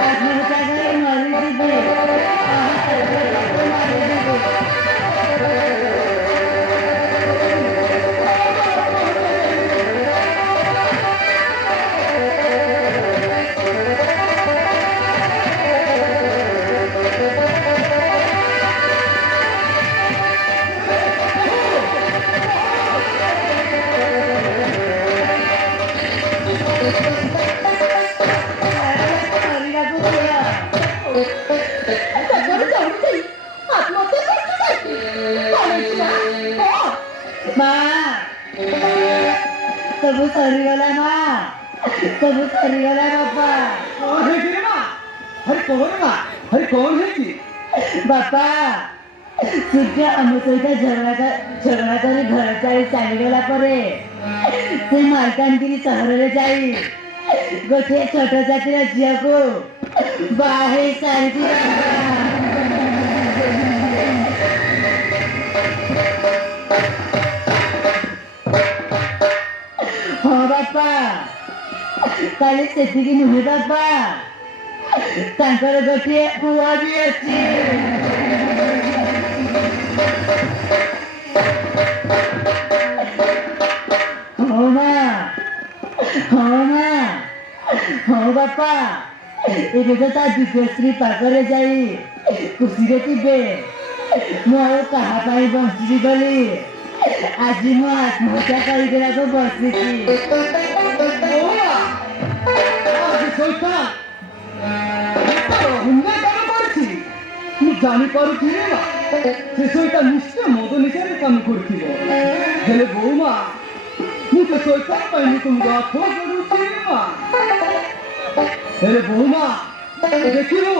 ଆତ୍ମହତ୍ୟା କରି ମରିଯିବି। ସବୁ ସରିଗଲା ମା, ସବୁ ସରିଗଲା ବାପା। କଣ ହେଇଛି ରେ ମା? ଆରେ କଣ ମା? ଆରେ କଣ ହେଇଛି? ବାପା, ସୂର୍ଯ୍ୟ ଆମ ସହିତ ଝଗଡ଼ା କରି ଘର ଛାଡ଼ି ଚାଲିଗଲା ପରେ ସେ ମାଲକାନଗିରି ସହରରେ ଯାଇ ଗୋଟିଏ ଛୋଟ ଜାତିର ଝିଅକୁ ବାହା ହେଇ ସାରିଛି ବାପା। ହଁ ବାପା, କାଲି ସେତିକି ନୁହେଁ ବାପା, ତାଙ୍କର ଗୋଟିଏ ପୁଅ ବି ଅଛି। ହଁ ମା, ହଁ ମା, ହଁ ବାପା, ଏବେ ତ ତା ଦିବ୍ୟଶ୍ରୀ ପାଖରେ ଯାଇ ଖୁସିରେ ଥିବେ। ମୁଁ ଆଉ କାହା ପାଇଁ ବଞ୍ଚିବି ବୋଲି ଆଜି ମୁଁ ଆତ୍ମହତ୍ୟା କରିଦେବାକୁ ବସିଛି। ମୁଁ ଜାଣିପାରୁଛି ରେ ମା, ସେ ସଇତା ନିଶ୍ଚୟ ମଦ ନିଶାରେ କାମ କରୁଥିବ। ହେଲେ ବୋଉମା, ମୁଁ ତ ସଇତା ପାଇଁ ତୁମକୁ ହାତ କରୁଛି ରେ ମା। ହେଲେ ବୋଉମା, ଦେଖିବୁ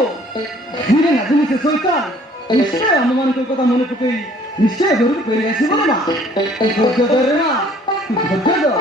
ଧୀରେ ନା ଦିନେ ସେ ସଇତା ନିଶ୍ଚୟ ଆମମାନଙ୍କ କଥା ମନେ ପକେଇ ନିଶ୍ଚୟ ଘରକୁ ଫେରି ଆସିବ ରେ ମା। ଧୈର୍ଯ୍ୟ ଧର ରେ ମା, ଧୈର୍ଯ୍ୟ ଧର।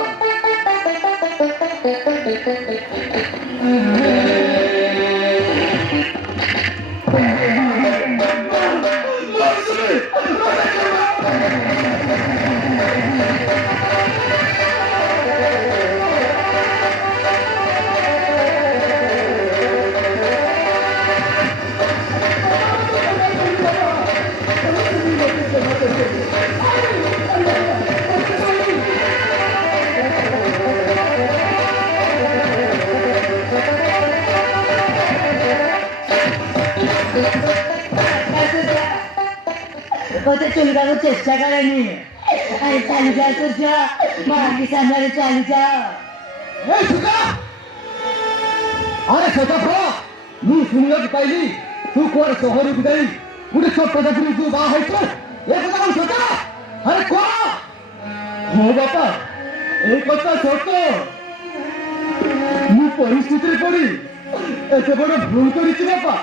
মতে চলবার চেষ্টা করেনি। আরে চালু যা সূর্য, মাকে সামনে চালু যা। এই সুকা! আরে সেটা খা! ମୁଁ ଶୁଣିବାକୁ ପାଇଲି ତୁ କୁଆଡେ ସହରକୁ ଯାଇ ଗୋଟେ ଛୋଟ ଚାକିରି ତୁ ବାହା ହେଇଛୁ। ଏ କଥା କଣ ସତ? ଆରେ କଣ? ହଁ ବାପା, এই କଥା ସତ। ମୁଁ ପରିସ୍ଥିତିରେ ପଡି ଏତେ ବଡ ଭୁଲ କରିଛି ବାପା।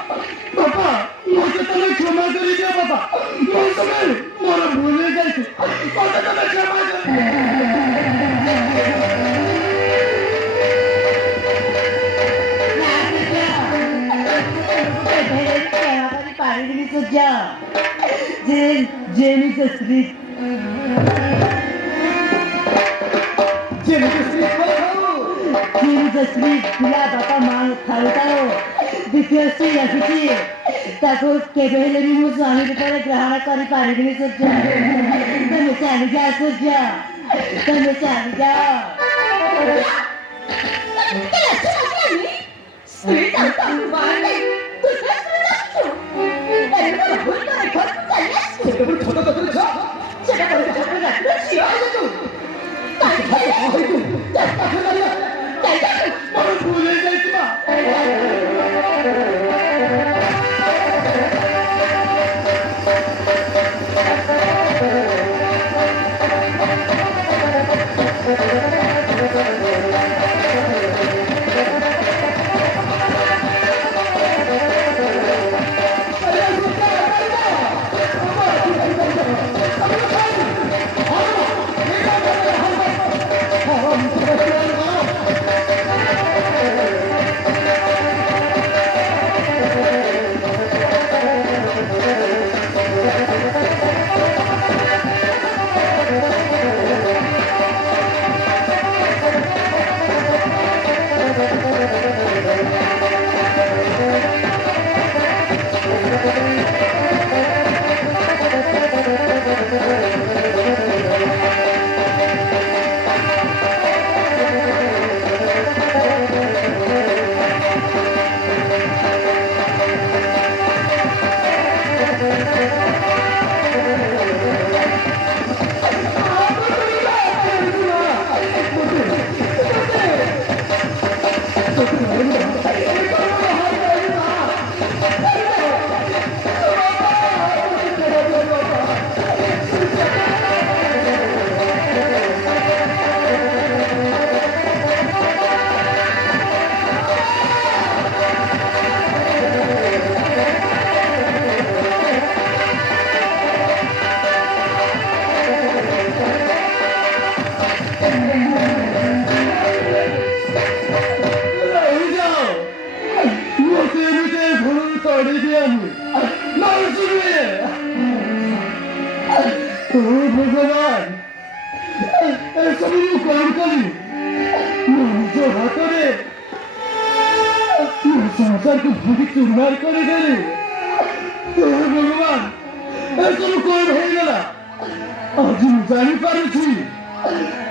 ବାପା, ମୋତେ ତମେ କ୍ଷମା କରିଦିଅ ବାପା। ମୁଁ ତମେ ମୋର ଭୁଲ ହେଇଯାଇଛି। ମୋତେ ତମେ କ୍ଷମା କରିଦିଅ। ଯା ଯେମିତି ସ୍ତ୍ରୀ ଯେମିତି ସ୍ତ୍ରୀ ପିଲା ବାପା ମା ଥାଉ ଥାଉ ଦ୍ୱିତୀୟ ସ୍ତ୍ରୀ ଆସିଛି ତାକୁ କେବେ ହେଲେ ବି ମୁଁ ସ୍ୱାମୀ ରୂପରେ ଗ୍ରହଣ କରିପାରିବିନି ସୂର୍ଯ୍ୟ ତମେ ଚାଲିଯା ସୂର୍ଯ୍ୟ ତମେ ଚାଲିଯା ভগবান এসব কম করি নিজ হাতরে সংসারকে ভাবি চুরমার করে দেলি ভগবান এসব কম হয়ে গেল আজ ମୁଁ ଜାଣିପାରୁଛି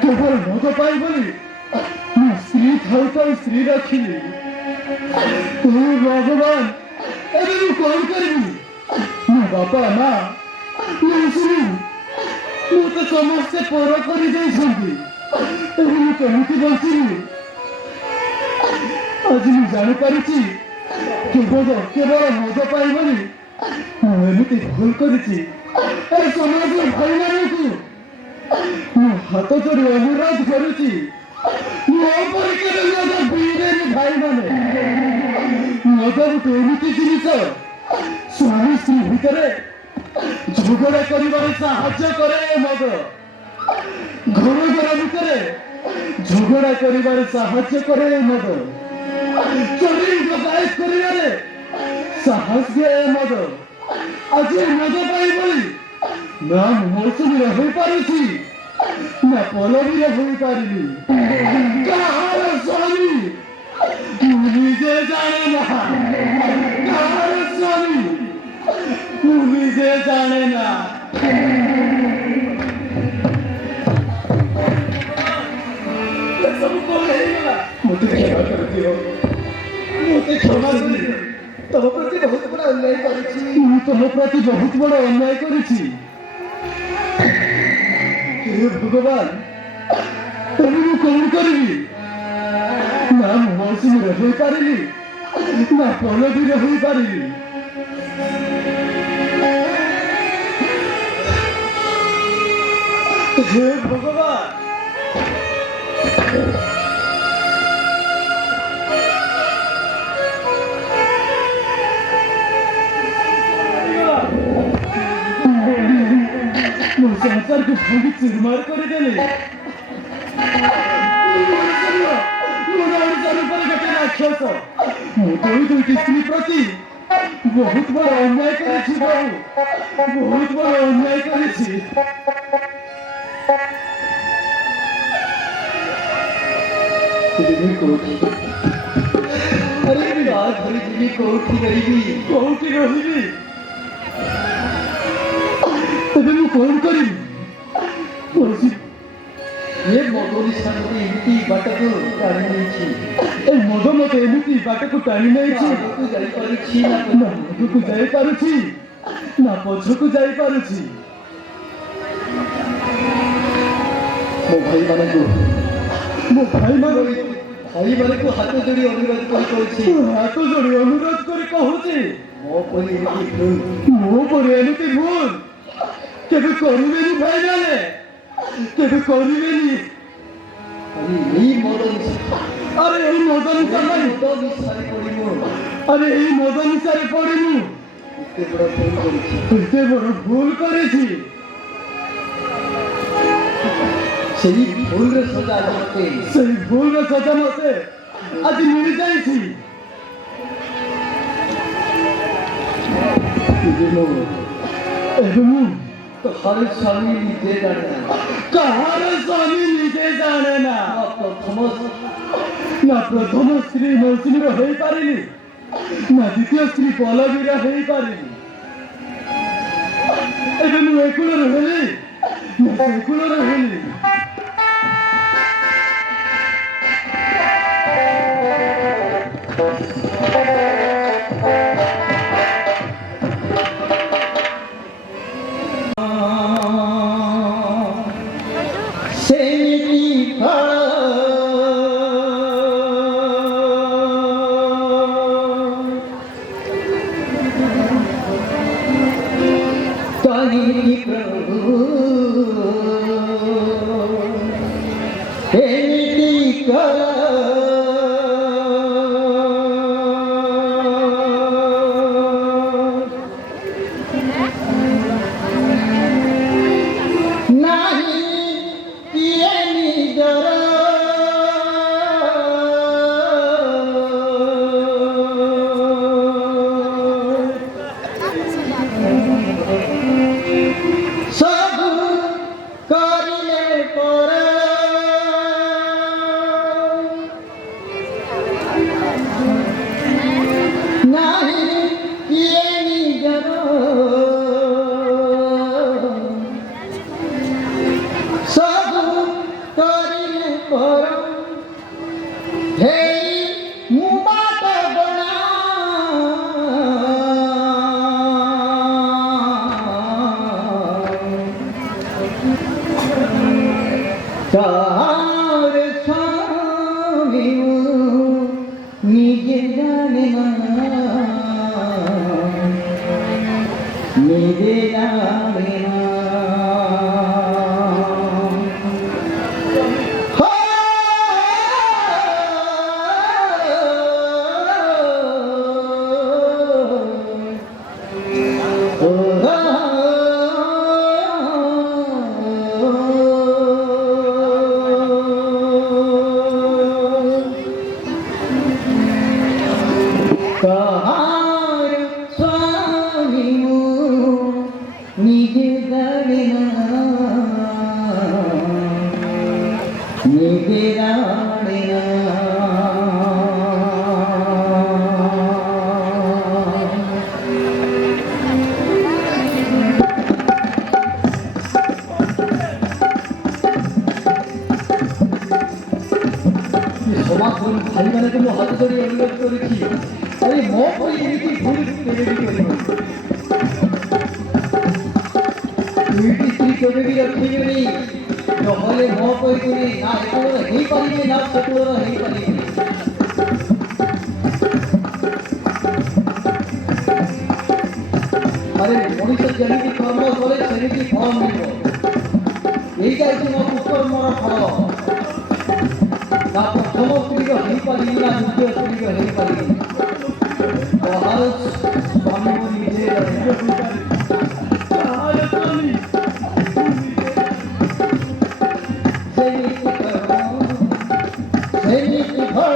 କେବଳ ମଦ ପାଇ ବୋଲି ମୁଁ ସ୍ତ୍ରୀ ଥାଉ ଥାଉ ସ୍ତ୍ରୀ ରଖିଲି ଭଗବାନ ଏବେ ମୁଁ କଣ କରିବି ମୋ ବାପା ମା ମୋତେ ସମସ୍ତେ ପର କରିଦେଇଛନ୍ତି ଏବେ ମୁଁ କେମିତି ବଞ୍ଚିବି ଆଜି ମୁଁ ଜାଣିପାରୁଛି କେବଳ ମଦ ପାଇ ବୋଲି ମୁଁ ଏମିତି ଭୁଲ କରିଛି ଏ ସମାଜର ଭାଇମାନଙ୍କୁ ମୁଁ ହାତ ଯୋଡ଼ି ଅନୁରୋଧ କରୁଛି ମୋ ଉପରେ କେବେ ମଦ ପିଇବେନି ଭାଇମାନେ ମଦ ଗୋଟେ ଏମିତି ଜିନିଷ ସ୍ୱାମୀ ସ୍ତ୍ରୀ ଭିତରେ ଝଗଡ଼ା କରିବାରେ ସାହାଯ୍ୟ କରେ ମଦ ଘର ଘର ଭିତରେ ଝଗଡ଼ା କରିବାରେ ସାହାଯ୍ୟ କରେ ମଦ ଚୋରି ଡକାୟତ କରିବାରେ ସାହସ ଦିଏ ମଦ ଆଜି ମଦ ପାଇ ବୋଲି ନା ମୌସୁମୀରେ ହୋଇପାରୁଛି ନା ପଲବୀରେ ହୋଇପାରିଲି କାହାର ସ୍ୱାମୀ ମୁଁ ନିଜେ ଜାଣେ ନା କାହାର ସ୍ୱାମୀ ମୁଁ ନିଜେ ଜାଣେ ନା ସବୁ କଣ ହେଇଗଲା ମୋତେ କ୍ଷମା କରିଦିଅ ମୋତେ କ୍ଷମା କରିଦିଅ ତମ ପ୍ରତି ବହୁତ ବଡ଼ ଅନ୍ୟାୟ କରିଛି ମୁଁ ତମ ପ୍ରତି ବହୁତ ବଡ଼ ଅନ୍ୟାୟ କରିଛି ହେ ଭଗବାନ ତମେ ମୁଁ କଣ କରିବି ନା ମୁଁ ମୌସୁମୀରେ ହୋଇପାରିଲି ନା ପଲବୀରେ ହୋଇପାରିଲି हे भगवान ମୋ ସଂସାରକୁ ଭାଙ୍ଗି ଚୁରମାର କରିଦେଲେ ମୋ ଓଡ଼ିଶା ରୂପରେ ଗୋଟେ ରାକ୍ଷସ ମୁଁ ଦୁଇଟି ସ୍ତ୍ରୀ ପ୍ରତି বহুত বড় অন্যায় করেছি বাবু, বহুত বড় অন্যায় করেছি। अरे यार घरी जी कोठी गरीबी କୋଉଠି ରହିବି? ଏବେ ମୁଁ କଣ କରିବି? କୌଣସି ये मोटोरी संगति इनकी बटक काढ़ी नहीं छी ଏ ମଦ ମତେ ଏମିତି ବାଟକୁ ଟାଣି ନେଇଛି, आगକୁ जाई पारी छी ना ନା ଆଗକୁ ଯାଇପାରୁଛି ନା ପଛକୁ ଯାଇପାରୁଛି। ମୋ ଭାଇ ମାନଙ୍କୁ ମୋ ଭାଇମାନେ ଭାଇ ମାନଙ୍କୁ ହାତ ଯୋଡ଼ି ଅନୁରୋଧ କରି କହୁଛି ହାତ ଯୋଡ଼ି ଅନୁରୋଧ କରି କହୁଛି, ମୋ ପରି ଏମିତି ଭୁଲ ମୋ ପରି ଏମିତି ଭୁଲ କେବେ କରିବେନି ଭାଇମାନେ, କେବେ କରିବେନି। ଆରେ ଏଇ ମଦ ନିଶା ଆରେ ଏଇ ମଦ ନିଶା ପାଇଁ, ମଦ ନିଶାରେ ପଡ଼ି ମୁଁ ଆରେ ଏଇ ମଦ ନିଶାରେ ପଡ଼ି ମୁଁ ଏତେ ବଡ଼ ଭୁଲ କରିଛି ଏତେ ବଡ଼ ଭୁଲ କରିଛି। ସେହି ଭୁଲର ସଜା ମୋତେ ସେଇ ଭୁଲର ସଜା ମତେ ଆଜି ମିଳିଯାଇଛି। ଏବେ ମୁଁ କାହାର ସ୍ୱାମୀ ନିଜେ ଜାଣେ ନା କାହାର ସ୍ୱାମୀ ନିଜେ ଜାଣେ ନା, ନା ପ୍ରଥମ ନା ପ୍ରଥମ ସ୍ତ୍ରୀ ମୌସୁମୀର ହେଇପାରିନି, ନା ଦ୍ୱିତୀୟ ସ୍ତ୍ରୀ ପଲବୀର ହେଇପାରିନି। ଏବେ ମୁଁ ଏ କୂଳରେ ହେଲି ନା ସେ କୂଳରେ ହେଲି। ସେମିତି ଫଳ କାହିଁକି ପ୍ରଭୁ ଏମିତି କର ନାହିଁ କିଏ ନିଜର ସବୁ କରିଲେ ପର ନାହିଁ କିଏ ନିଜର ସବୁ କରିଲେ ପର ହେଇ ମୁଁ ବାଟ ବଣା କାହାର ସ୍ୱାମୀ ନିଜେ ଜାଣେ ନା ନିଜେ ଜାଣେ ନା কাহার স্বামী নিজে জানে না নিজে জানে না সমাজ ভাইমানকে ମୁଁ ହାତ ଧରି ଅନୁରୋଧ କରିଛି, ଆରେ ମୋ ପରି ଏମିତି ଭୁଲ କେବେ ବି କରିବନି। ଦୁଇଟି ସ୍ତ୍ରୀ କେବେ ବି ରଖିବେନି, ନହେଲେ ମୋ ପରି ନା ଏକୂଳର ହେଇପାରିବେ ନା ସେକୂଳର ହେଇପାରିବେ। ଆରେ ମଣିଷ ଯେମିତି କର୍ମ କରେ ସେମିତି ଫଳ ମିଳିବ, ଏଇଟା ହେଉଛି ମୋ କୁକର୍ମର ଫଳ। ନା ପ୍ରଥମ ସ୍ତ୍ରୀର ହେଇପାରିବି ନା ଦ୍ୱିତୀୟ ସ୍ତ୍ରୀର ହେଇପାରିବି, କାହାର ସ୍ୱାମୀ ମୁଁ ନିଜେ ଜାଣେ। କାହାର ସ୍ୱାମୀ ସେମିତି କର୍ମ, ସେମିତି ଫଳ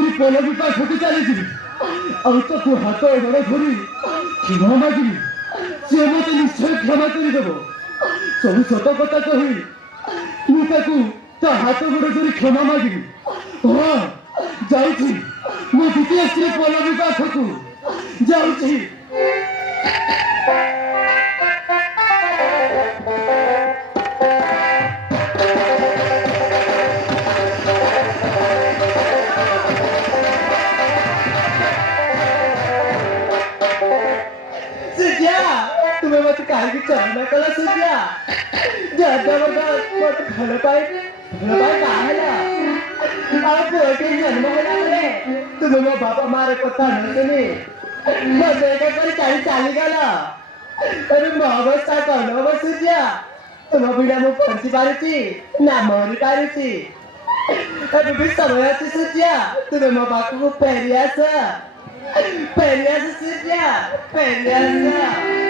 ସ୍ତ୍ରୀ ପଲବି ପା ଛୁଟି ଚାଲିଯିବି ଆଉ ତାକୁ ହାତ ଗୋଡ଼ ଧରି କ୍ଷମା ମାଗିବି ସେ ମୋତେ ନିଶ୍ଚୟ କ୍ଷମା କରିଦେବ ସବୁ ସତ କଥା କହି ମୁଁ ତାକୁ ତା ହାତ ଗୋଡ଼ ଧରି କ୍ଷମା ମାଗିବି ହଁ ଯାଉଛି ମୁଁ ଦ୍ୱିତୀୟ ସ୍ତ୍ରୀ ପଲବି ପାଖକୁ ଯାଉଛି तुम्हें मत काहे की चाहना कला सुनिया ज्यादा मत भल पाए काहे ला आप बेटे जन्म होना रे तुम्हें मो बापा मारे कथा न सुनी मैं देखा कर चाली गला अरे मो अवस्था कौन हो सुनिया तुम बिना मो पंची पारुची ना मरी पारुची अरे भी समय अच्छी सुनिया तुम्हें मो बापा को पेरियास सुनिया पेरियास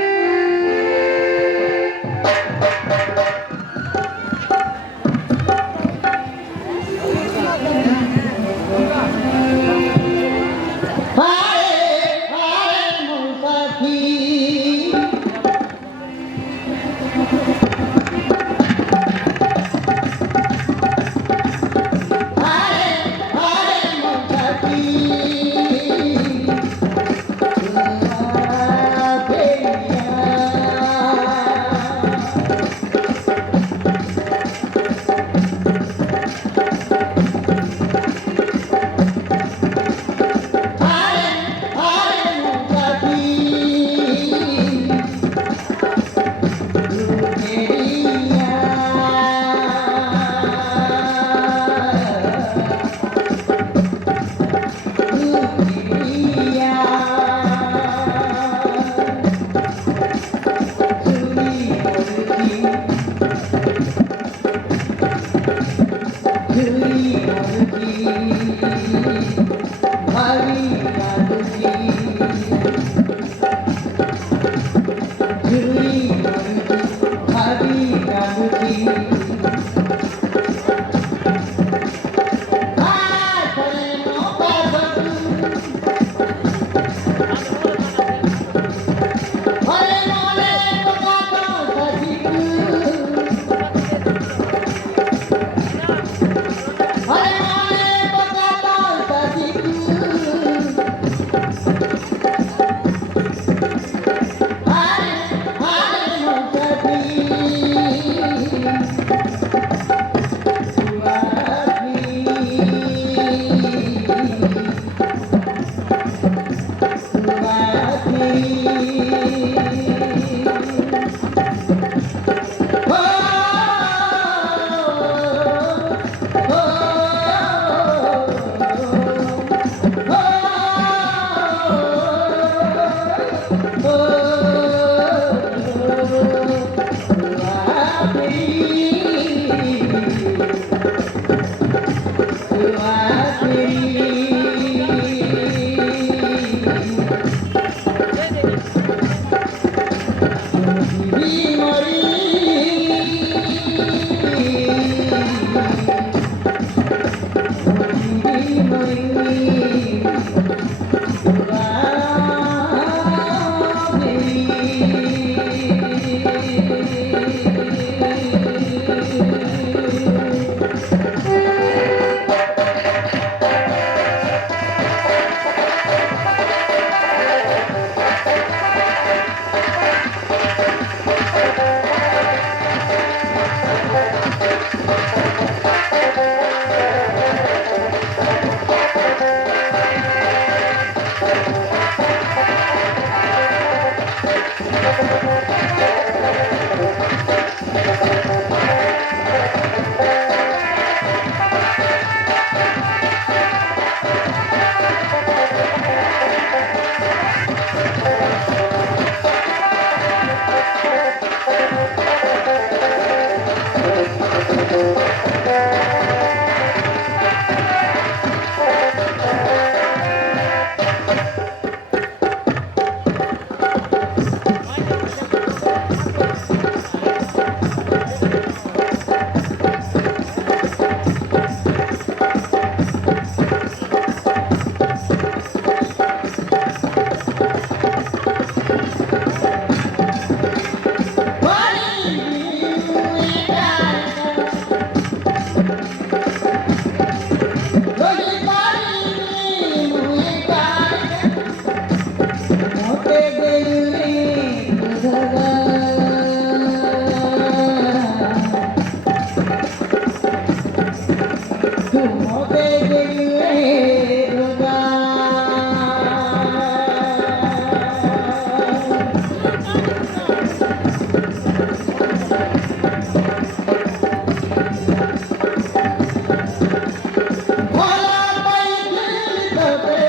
ତୋତେ